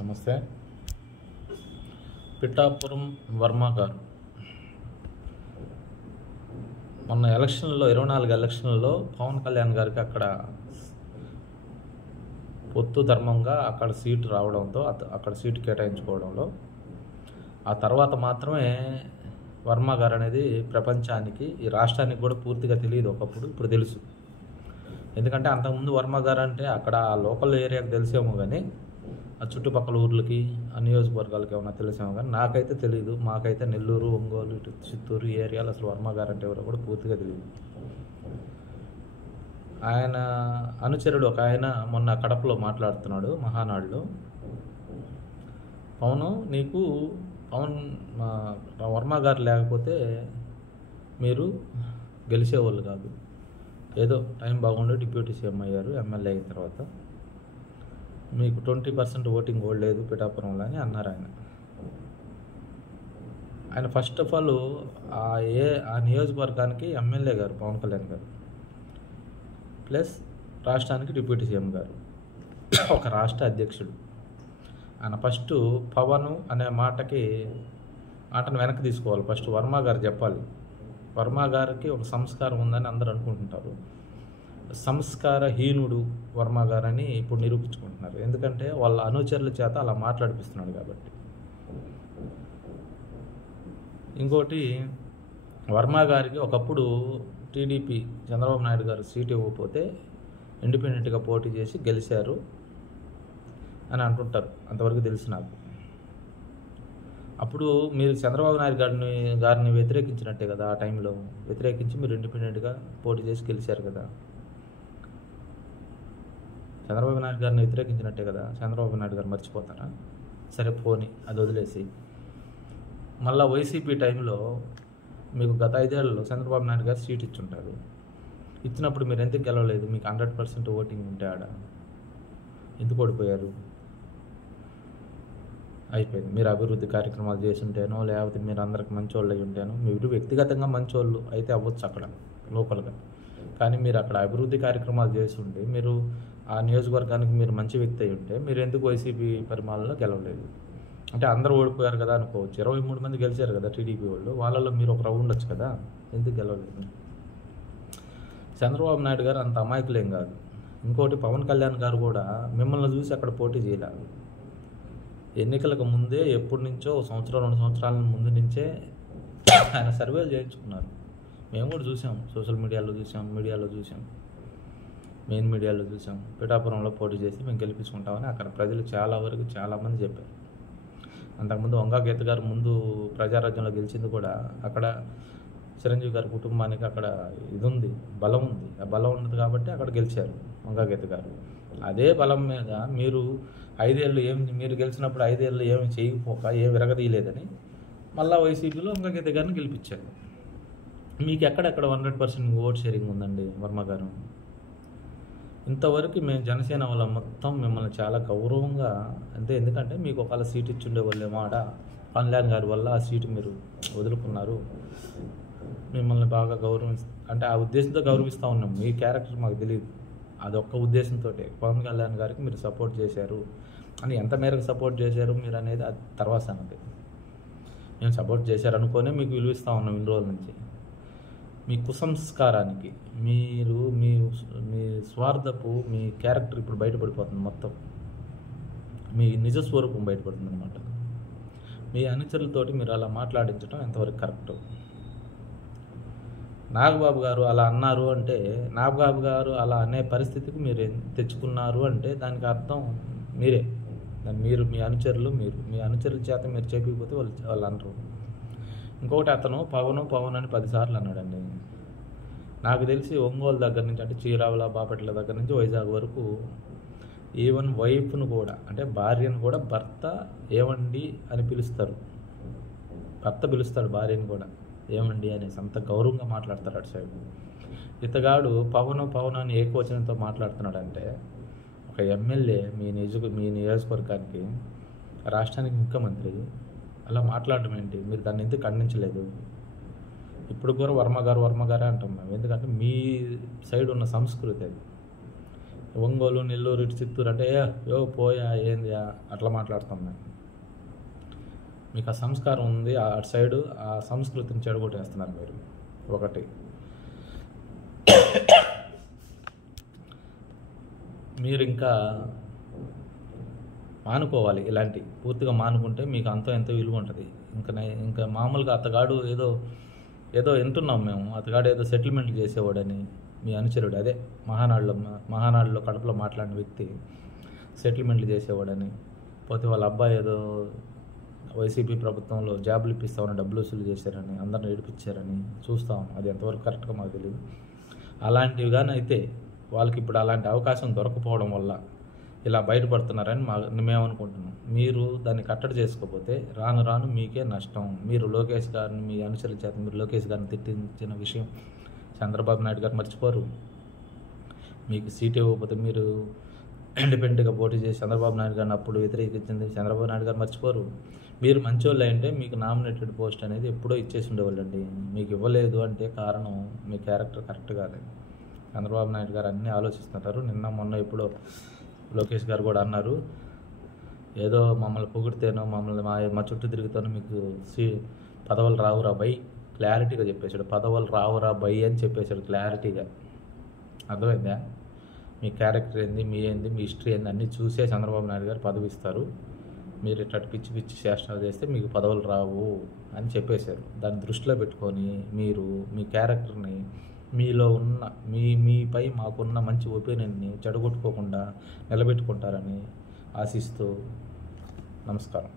నమస్తే. పిఠాపురం వర్మ గారు మొన్న ఎలక్షన్లో 24 ఎలక్షన్లలో పవన్ కళ్యాణ్ గారికి అక్కడ పొత్తు ధర్మంగా అక్కడ సీటు రావడంతో అక్కడ సీటు కేటాయించుకోవడంలో ఆ తర్వాత మాత్రమే వర్మ గారు అనేది ప్రపంచానికి, ఈ రాష్ట్రానికి కూడా పూర్తిగా తెలియదు. ఒకప్పుడు ఇప్పుడు తెలుసు. ఎందుకంటే అంతకుముందు వర్మ గారు అంటే అక్కడ ఆ లోకల్ ఏరియాకి తెలిసేమో కానీ ఆ చుట్టుపక్కల ఊర్లకి, ఆ నియోజకవర్గాలకి ఏమన్నా తెలిసేమో కానీ నాకైతే తెలియదు. మాకైతే నెల్లూరు, ఒంగోలు, ఇటు చిత్తూరు ఈ ఏరియాలో అసలు వర్మ గారు అంటే ఎవరో కూడా పూర్తిగా తెలియదు. ఆయన అనుచరుడు ఒక ఆయన మొన్న కడపలో మాట్లాడుతున్నాడు మహానాడులో. పవన్ వర్మ గారు లేకపోతే మీరు గెలిచేవాళ్ళు కాదు. ఏదో టైం బాగుండి డిప్యూటీ సీఎం అయ్యారు, ఎమ్మెల్యే అయిన తర్వాత మీకు 20% ఓటింగ్ కూడా లేదు పిఠాపురంలో అని అన్నారు ఆయన. ఫస్ట్ ఆఫ్ ఆల్ ఆ నియోజకవర్గానికి ఎమ్మెల్యే గారు పవన్ కళ్యాణ్ గారు, ప్లస్ రాష్ట్రానికి డిప్యూటీ సీఎం గారు, ఒక రాష్ట్ర అధ్యక్షుడు. ఆయన ఫస్ట్ పవన్ అనే మాటను వెనక్కి తీసుకోవాలి. ఫస్ట్ వర్మ గారు చెప్పాలి. వర్మ గారికి ఒక సంస్కారం ఉందని అందరూ అనుకుంటుంటారు. సంస్కారహీనుడు వర్మ గారని ఇప్పుడు నిరూపించుకుంటున్నారు. ఎందుకంటే వాళ్ళ అనుచరుల చేత అలా మాట్లాడిపిస్తున్నాడు కాబట్టి. ఇంకోటి, వర్మ గారికి ఒకప్పుడు టీడీపీ చంద్రబాబు నాయుడు గారు సీటు ఇవ్వకపోతే ఇండిపెండెంట్గా పోటీ చేసి గెలిచారు అని అంటుంటారు. అంతవరకు తెలుసు నాకు. అప్పుడు మీరు చంద్రబాబు నాయుడు గారిని వ్యతిరేకించినట్టే కదా. ఆ టైంలో వ్యతిరేకించి మీరు ఇండిపెండెంట్గా పోటీ చేసి గెలిచారు కదా. చంద్రబాబు నాయుడు గారిని వ్యతిరేకించినట్టే కదా. చంద్రబాబు నాయుడు గారు మర్చిపోతారా? సరే పోని, అది వదిలేసి మళ్ళీ వైసీపీ టైంలో మీకు గత 5 ఏళ్లలో చంద్రబాబు నాయుడు గారు సీట్ ఇచ్చుంటారు. ఇచ్చినప్పుడు మీరు ఎందుకు గెలవలేదు? మీకు 100% ఓటింగ్ ఉంటే ఆడ ఎందుకు ఓడిపోయారు? అయిపోయింది. మీరు అభివృద్ధి కార్యక్రమాలు చేసి ఉంటేనో, లేకపోతే మీరు అందరికి మంచోళ్ళు అయి ఉంటేనో, మీరు వ్యక్తిగతంగా మంచోళ్ళు అయితే అవ్వచ్చు అక్కడ లోకల్గా. కానీ మీరు అక్కడ అభివృద్ధి కార్యక్రమాలు చేసి ఉంటే, మీరు ఆ నియోజకవర్గానికి మీరు మంచి వ్యక్తి అయి ఉంటే, మీరు ఎందుకు వైసీపీ పరిమాణంలో గెలవలేదు? అంటే అందరూ ఓడిపోయారు కదా అనుకోవచ్చు. 23 మంది గెలిచారు కదా టీడీపీ వాళ్ళు. వాళ్ళలో మీరు ఒక రౌండ్ ఉండొచ్చు కదా, ఎందుకు గెలవలేదు? చంద్రబాబు నాయుడు గారు అంత అమాయకులేం కాదు. ఇంకోటి, పవన్ కళ్యాణ్ గారు కూడా మిమ్మల్ని చూసి అక్కడ పోటీ చేయలేదు. ఎన్నికలకు ముందే ఎప్పటి నుంచో 1 సంవత్సరం 2 సంవత్సరాల ముందు నుంచే ఆయన సర్వేలు చేయించుకున్నారు. మేము కూడా చూసాం, సోషల్ మీడియాలో చూసాం, మెయిన్ మీడియాలో చూసాం. పిఠాపురంలో పోటీ చేసి మేము గెలిపించుకుంటామని అక్కడ ప్రజలు చాలామంది చెప్పారు. అంతకుముందు వంగా గీత గారు ముందు ప్రజారాజ్యంలో గెలిచింది కూడా అక్కడ చిరంజీవి గారి కుటుంబానికి అక్కడ బలం ఉంది. ఆ బలం ఉన్నది కాబట్టి అక్కడ గెలిచారు వంగా గీత గారు. అదే బలం మీద మీరు 5 ఏళ్ళు మీరు గెలిచినప్పుడు 5 ఏళ్ళు ఏమి చేయకపోక ఏమి విరగదీయలేదని మళ్ళీ వైసీపీలో వంగా గీత గారిని గెలిపించారు. మీకు ఎక్కడెక్కడ 100% ఓట్ షేరింగ్ ఉందండి వర్మ గారు? ఇంతవరకు మేము జనసేన వాళ్ళ మొత్తం మిమ్మల్ని చాలా గౌరవంగా, ఎందుకంటే మీకు ఒకవేళ సీట్ ఇచ్చిండే వాళ్ళేమో ఆడ కళ్యాణ్ గారి వల్ల ఆ సీటు మీరు వదులుకున్నారు. మిమ్మల్ని బాగా అంటే ఆ ఉద్దేశంతో గౌరవిస్తూ ఉన్నాం. మీ క్యారెక్టర్ మాకు తెలియదు. అదొక్క ఉద్దేశంతో పవన్ కళ్యాణ్ గారికి మీరు సపోర్ట్ చేశారు అని, ఎంత మేరకు సపోర్ట్ చేశారు మీరు అనేది అది తర్వాత సంగతి. మేము సపోర్ట్ చేశారు అనుకోనే మీకు విలువిస్తూ ఉన్నాం ఇన్ని రోజుల నుంచి. మీ కుసంస్కారానికి మీరు మీ స్వార్థపు మీ క్యారెక్టర్ ఇప్పుడు బయటపడిపోతుంది. మొత్తం మీ నిజ స్వరూపం బయటపడుతుంది అనమాట. మీ అనుచరులతోటి మీరు అలా మాట్లాడించడం ఎంతవరకు కరెక్ట్? నాగబాబు గారు అలా అన్నారు అంటే, నాగబాబు గారు అలా అనే పరిస్థితికి మీరు తెచ్చుకున్నారు అంటే దానికి అర్థం మీరే. మీరు మీ అనుచరుల చేత మీరు చెప్పకపోతే వాళ్ళు అనరు. ఇంకొకటి, అతను పవన్ అని 10 సార్లు అన్నాడండి. నాకు తెలిసి ఒంగోలు దగ్గర నుంచి, అంటే చీరావుల, బాపట్ల దగ్గర నుంచి వైజాగ్ వరకు, ఈవెన్ వైఫ్ను కూడా, అంటే భార్యను కూడా భర్త ఏమండి అని పిలుస్తారు. భర్త పిలుస్తాడు భార్యను కూడా ఏమండి అనేసి, అంత గౌరవంగా మాట్లాడతారు అటు సైడ్. ఇతగాడు పవన్ అని ఏకవచనంతో మాట్లాడుతున్నాడంటే, ఒక ఎమ్మెల్యే మీ నియోజకవర్గానికి, రాష్ట్రానికి ముఖ్యమంత్రి అలా మాట్లాడడం ఏంటి? మీరు దాన్ని ఎందుకు ఖండించలేదు? ఇప్పుడు కూడా వర్మ గారు అంటాం మేము. ఎందుకంటే మీ సైడ్ ఉన్న సంస్కృతి అది. ఒంగోలు, నెల్లూరు, ఇటు చిత్తూరు అంటే యో పోయా ఏంది అట్లా మాట్లాడతాం మేము. మీకు ఆ సంస్కారం ఉంది, అటు సైడు ఆ సంస్కృతిని చెడగొట్టేస్తున్నారు మీరు. ఒకటి మీరు ఇంకా మానుకోవాలి, ఇలాంటి పూర్తిగా మానుకుంటే మీకు అంతో ఎంతో విలువ ఉంటుంది. ఇంకా మామూలుగా అతగాడు ఏదో వింటున్నాం మేము, అతగాడు ఏదో సెటిల్మెంట్లు చేసేవాడని మీ అనుచరుడు, అదే మహానాడులో కడపలో మాట్లాడిన వ్యక్తి సెటిల్మెంట్లు చేసేవాడని, పోతే వాళ్ళ అబ్బాయి ఏదో వైసీపీ ప్రభుత్వంలో జాబులు ఇప్పిస్తామని డబ్బులు వసూలు చేశారని, అందరిని ఏడిపించారని చూస్తాం. అది ఎంతవరకు కరెక్ట్గా మాకు తెలియదు. అలాంటివి కానీ అయితే వాళ్ళకి ఇప్పుడు అలాంటి అవకాశం దొరకపోవడం వల్ల ఇలా బయటపడుతున్నారని మేమనుకుంటున్నాం. మీరు దాన్ని కట్టడి చేసుకోకపోతే రాను రాను మీకే నష్టం. మీరు లోకేష్ గారిని, మీ అనుచరుల చేత మీరు లోకేష్ గారిని తిట్టించిన విషయం చంద్రబాబు నాయుడు గారు మర్చిపోరు. మీకు సీట్ ఇవ్వకపోతే మీరు ఇండిపెండెంట్గా పోటీ చేసి చంద్రబాబు నాయుడు గారిని అప్పుడు వ్యతిరేకించింది చంద్రబాబు నాయుడు గారు మర్చిపోరు. మీరు మంచోళ్ళు అంటే మీకు నామినేటెడ్ పోస్ట్ అనేది ఎప్పుడో ఇచ్చేసి ఉండేవాళ్ళండి. మీకు ఇవ్వలేదు అంటే కారణం మీ క్యారెక్టర్ కరెక్ట్ కాలేదు. చంద్రబాబు నాయుడు గారు అన్నీ ఆలోచిస్తుంటారు. నిన్న మొన్న ఎప్పుడో లోకేష్ గారు కూడా అన్నారు, ఏదో మమ్మల్ని పొగిడితేనో మమ్మల్ని మా చుట్టూ తిరుగుతానో మీకు పదవులు రావురా బై, క్లారిటీగా చెప్పేశాడు. పదవులు రావురా బై అని చెప్పేశాడు క్లారిటీగా. అర్థమైందా? మీ క్యారెక్టర్ ఏంది, మీ హిస్టరీ ఏంది అన్నీ చూసే చంద్రబాబు నాయుడు గారు పదవి ఇస్తారు. మీరు ఇట్లా పిచ్చి చేష్టలు చేస్తే మీకు పదవులు రావు అని చెప్పేశారు. దాన్ని దృష్టిలో పెట్టుకొని మీరు మీ క్యారెక్టర్ని, మీలో ఉన్న మీపై మాకున్న మంచి ఒపీనియన్ని చెడగొట్టుకోకుండా నిలబెట్టుకుంటారని ఆశిస్తూ నమస్కారం.